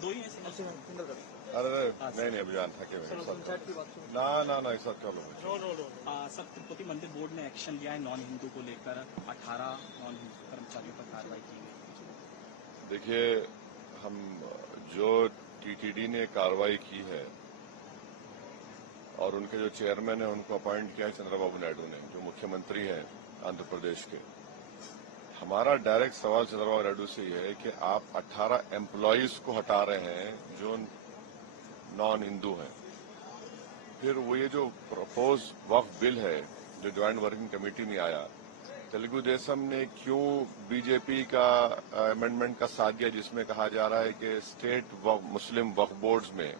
दो ही हैं सिंगल। अरे नहीं अभियान था कि ना ना ना ऐसा चलो सर, तिरुपति मंदिर बोर्ड ने एक्शन लिया है नॉन हिंदू को लेकर, 18 नॉन हिंदू कर्मचारियों पर कार्रवाई की गई। देखिए, हम जो टीटीडी ने कार्रवाई की है और उनके जो चेयरमैन है उनको अपॉइंट किया है चंद्रबाबू नायडू ने, जो मुख्यमंत्री हैं आंध्र प्रदेश के। हमारा डायरेक्ट सवाल चंद्रबाबू नायडू से यह है कि आप 18 एम्प्लॉयज को हटा रहे हैं जो नॉन हिंदू हैं। फिर वो ये जो प्रपोज वक्फ बिल है जो ज्वाइंट वर्किंग कमेटी में आया, तेलुगु देशम ने क्यों बीजेपी का अमेंडमेंट का साथ दिया जिसमें कहा जा रहा है कि स्टेट मुस्लिम वक्फ बोर्ड्स में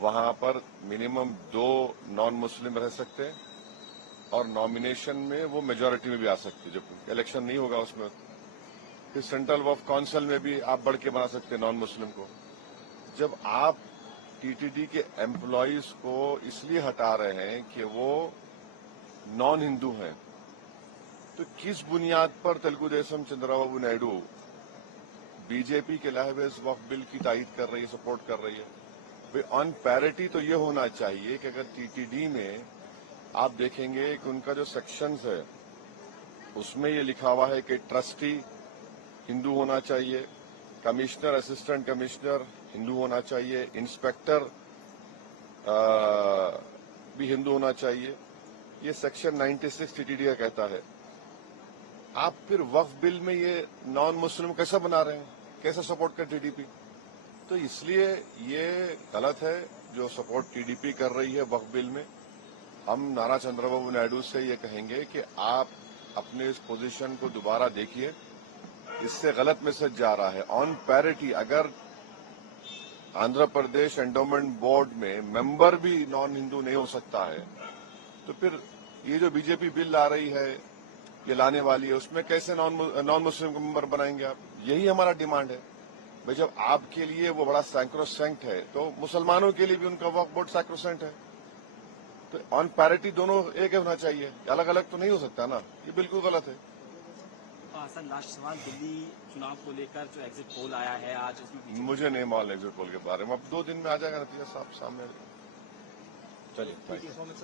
वहां पर मिनिमम 2 नॉन मुस्लिम रह सकते हैं और नॉमिनेशन में वो मेजोरिटी में भी आ सकते हैं, जब इलेक्शन नहीं होगा उसमें। फिर सेंट्रल वक्फ काउंसिल में भी आप बढ़ के बना सकते हैं नॉन मुस्लिम को। जब आप टीटीडी के एम्प्लॉयज को इसलिए हटा रहे हैं कि वो नॉन हिंदू हैं, तो किस बुनियाद पर तेलुगु देशम चंद्रबाबू नायडू बीजेपी के लैंग्वेज वक्फ बिल की तायीद कर रही है, सपोर्ट कर रही है? वे ऑन पैरिटी तो ये होना चाहिए कि अगर टीटीडी में आप देखेंगे कि उनका जो सेक्शंस है उसमें ये लिखा हुआ है कि ट्रस्टी हिंदू होना चाहिए, कमिश्नर असिस्टेंट कमिश्नर हिंदू होना चाहिए, इंस्पेक्टर भी हिंदू होना चाहिए। ये सेक्शन 96 टीटीडी का कहता है। आप फिर वक्फ बिल में ये नॉन मुस्लिम कैसा बना रहे हैं, कैसे सपोर्ट कर टीडीपी? तो इसलिए ये गलत है जो सपोर्ट टीडीपी कर रही है वक्फ बिल में। हम नारा चंद्रबाबू नायडू से ये कहेंगे कि आप अपने इस पोजीशन को दोबारा देखिए, इससे गलत मैसेज जा रहा है। ऑन पैरिटी अगर आंध्र प्रदेश एंडोमेंट बोर्ड में मेंबर भी नॉन हिंदू नहीं हो सकता है, तो फिर ये जो बीजेपी बिल ला रही है, ये लाने वाली है, उसमें कैसे नॉन मुस्लिम को मेंबर बनाएंगे आप? यही हमारा डिमांड है भाई। जब आपके लिए वो बड़ा सैक्रोसेंट है तो मुसलमानों के लिए भी उनका वक्फ बोर्ड सैक्रोसेंट है। तो ऑन पैरिटी दोनों एक होना चाहिए, अलग अलग तो नहीं हो सकता ना, ये बिल्कुल गलत है। सर, लास्ट सवाल, दिल्ली चुनाव को लेकर जो एग्जिट पोल आया है आज, उसमें मुझे नहीं मालूम एग्जिट पोल के बारे में। अब 2 दिन में आ जाएगा नतीजा साफ सामने। चलिए,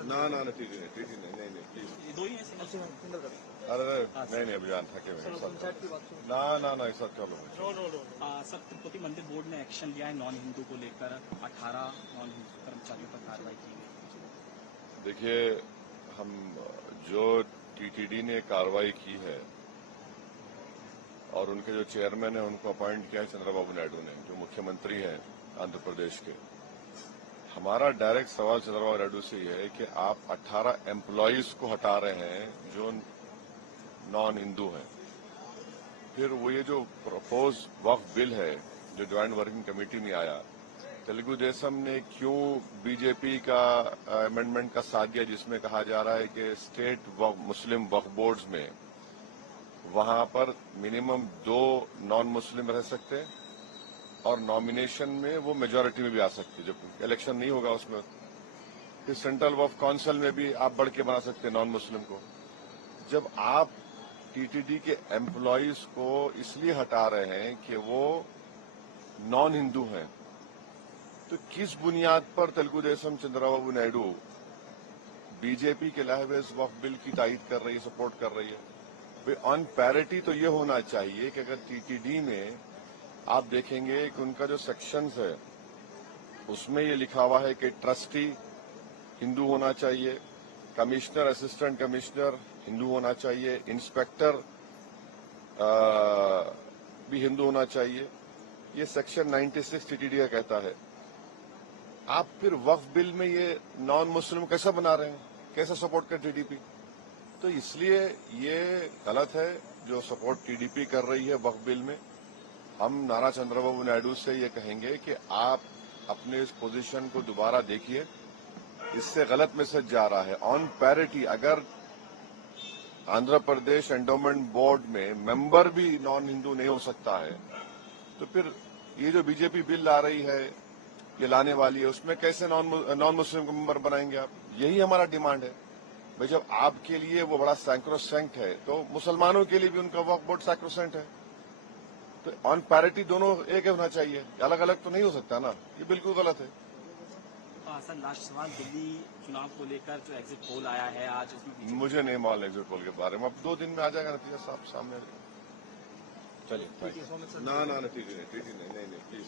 ना ना नतीजे नहीं प्लीज। दो ही हैं सिंगल। अरे नहीं अभियान था कि ना ना ना ऐसा चलो सर, तिरुपति मंदिर बोर्ड ने एक्शन लिया है नॉन हिंदू को लेकर, 18 नॉन हिंदू कर्मचारियों पर कार्रवाई की गई। देखिए, हम जो टीटीडी ने कार्रवाई की है और उनके जो चेयरमैन है उनको अपॉइंट किया है चंद्रबाबू नायडू ने, जो मुख्यमंत्री हैं आंध्र प्रदेश के। हमारा डायरेक्ट सवाल चंद्रबाबू नायडू से यह है कि आप 18 एम्प्लॉयज को हटा रहे हैं जो नॉन हिंदू हैं। फिर वो ये जो प्रपोज वक्फ बिल है जो ज्वाइंट वर्किंग कमेटी में आया, तेलुगु देशम ने क्यों बीजेपी का अमेंडमेंट का साथ दिया जिसमें कहा जा रहा है कि स्टेट मुस्लिम वक्फ बोर्ड्स में वहां पर मिनिमम 2 नॉन मुस्लिम रह सकते हैं और नॉमिनेशन में वो मेजोरिटी में भी आ सकते हैं, जब इलेक्शन नहीं होगा उसमें। फिर सेंट्रल वक्फ काउंसिल में भी आप बढ़ के बना सकते हैं नॉन मुस्लिम को। जब आप टीटीडी के एम्प्लॉयज को इसलिए हटा रहे हैं कि वो नॉन हिंदू हैं, तो किस बुनियाद पर तेलुगु देशम चंद्रबाबू नायडू बीजेपी के लैंग्वेज वक्फ बिल की तायीद कर रही है, सपोर्ट कर रही है? वे ऑन पैरिटी तो ये होना चाहिए कि अगर टीटीडी में आप देखेंगे कि उनका जो सेक्शंस है उसमें ये लिखा हुआ है कि ट्रस्टी हिंदू होना चाहिए, कमिश्नर असिस्टेंट कमिश्नर हिंदू होना चाहिए, इंस्पेक्टर भी हिंदू होना चाहिए। ये सेक्शन 96 टीटीडी का कहता है। आप फिर वक्फ बिल में ये नॉन मुस्लिम कैसा बना रहे हैं, कैसे सपोर्ट कर टीडीपी? तो इसलिए ये गलत है जो सपोर्ट टीडीपी कर रही है वक्फ बिल में। हम नारा चंद्रबाबू नायडू से ये कहेंगे कि आप अपने इस पोजीशन को दोबारा देखिए, इससे गलत मैसेज जा रहा है। ऑन पैरिटी अगर आंध्र प्रदेश एंडोमेंट बोर्ड में मेंबर भी नॉन हिंदू नहीं हो सकता है, तो फिर ये जो बीजेपी बिल ला रही है, ये लाने वाली है, उसमें कैसे नॉन मुस्लिम को मेंबर बनाएंगे आप? यही हमारा डिमांड है भाई। जब आपके लिए वो बड़ा सैक्रोसेंट है तो मुसलमानों के लिए भी उनका वक्फ बोर्ड सैक्रोसेंट है। तो ऑन पैरिटी दोनों एक होना चाहिए, अलग अलग तो नहीं हो सकता ना, ये बिल्कुल गलत है। सर लास्ट सवाल, दिल्ली चुनाव को लेकर जो एग्जिट पोल आया है आज, उसमें मुझे नहीं मालूम एग्जिट पोल के बारे में, अब 2 दिन में आ जाएगा नतीजा साफ सामने। चलिए, ना ठीक है नहीं प्लीज।